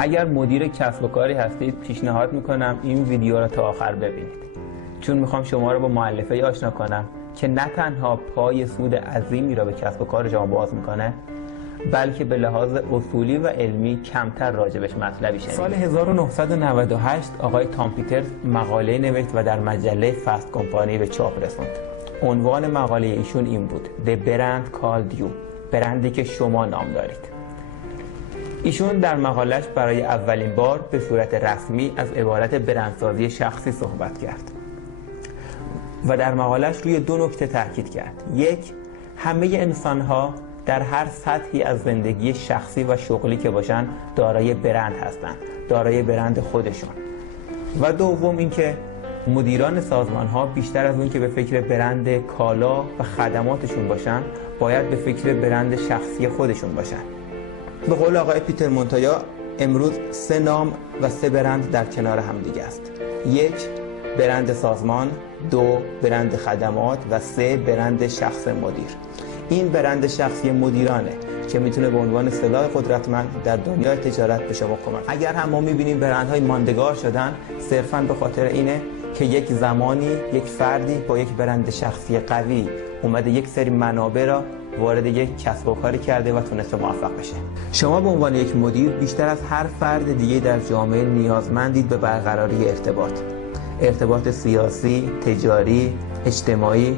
اگر مدیر کسب و کاری هستید پیشنهاد میکنم این ویدیو را تا آخر ببینید، چون میخوام شما را با مؤلفه‌ای آشنا کنم که نه تنها پای سود عظیمی را به کسب و کار شما باز میکنه، بلکه به لحاظ اصولی و علمی کمتر راجبش مطلبی شنیدید. سال 1998 آقای تام پیترز مقاله نوشت و در مجله فست کمپانی به چاپ رسوند. عنوان مقاله ایشون این بود: The brand called you، برندی که شما نام دارید. ایشون در مقالش برای اولین بار به صورت رسمی از عبارت برندسازی شخصی صحبت کرد و در مقالش روی دو نکته تاکید کرد. یک، همه انسان‌ها در هر سطحی از زندگی شخصی و شغلی که باشن دارای برند هستند، دارای برند خودشون. و دوم اینکه مدیران سازمان‌ها بیشتر از اون که به فکر برند کالا و خدماتشون باشن، باید به فکر برند شخصی خودشون باشن. به قول آقای پیتر مونتویا، امروز 3 نام و 3 برند در کنار هم دیگه است. 1 برند سازمان، 2 برند خدمات و 3 برند شخص مدیر. این برند شخصی مدیرانه که میتونه به عنوان سلاح قدرتمند در دنیای تجارت به شما کمک. اگر هم ما میبینیم برندهای ماندگار شدن، صرفاً به خاطر اینه که یک زمانی یک فردی با یک برند شخصی قوی اومده یک سری منابع را وارد یک کسب و کاری کرده و تونسته موفق بشه. شما به عنوان یک مدیر بیشتر از هر فرد دیگه در جامعه نیازمندید به برقراری ارتباط سیاسی، تجاری، اجتماعی.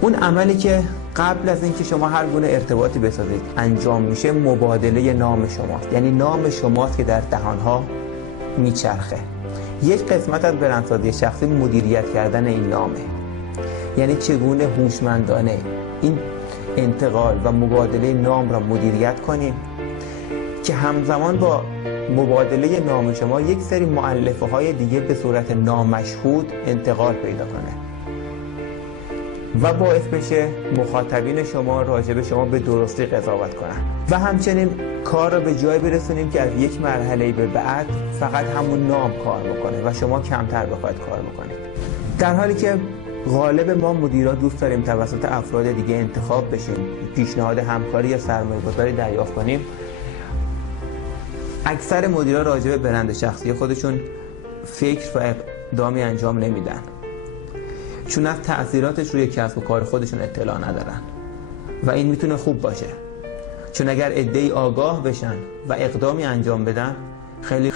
اون عملی که قبل از اینکه شما هر گونه ارتباطی بسازید انجام میشه، مبادله نام شماست. یعنی نام شماست که در دهانها میچرخه. یک قسمت از برندسازی شخصی مدیریت کردن این نامه. یعنی چگونه هوشمندانه این انتقال و مبادله نام را مدیریت کنیم که همزمان با مبادله نام شما یک سری مؤلفه های دیگه به صورت نامشهود انتقال پیدا کنه و باعث بشه مخاطبین شما راجع شما به درستی قضاوت کنن و همچنین کار را به جای برسونیم که از یک مرحله به بعد فقط همون نام کار بکنه و شما کمتر بخواید کار بکنید. در حالی که غالب ما مدیرا دوست داریم توسط افراد دیگه انتخاب بشیم، پیشنهاد همکاری یا سرمایه‌گذاری دریافت کنیم، اکثر مدیرا راجع به برند شخصی خودشون فکر و اقدامی انجام نمیدن، چون از تأثیراتش روی کسب و کار خودشون اطلاع ندارن. و این میتونه خوب باشه، چون اگر عده‌ای آگاه بشن و اقدامی انجام بدن، خیلی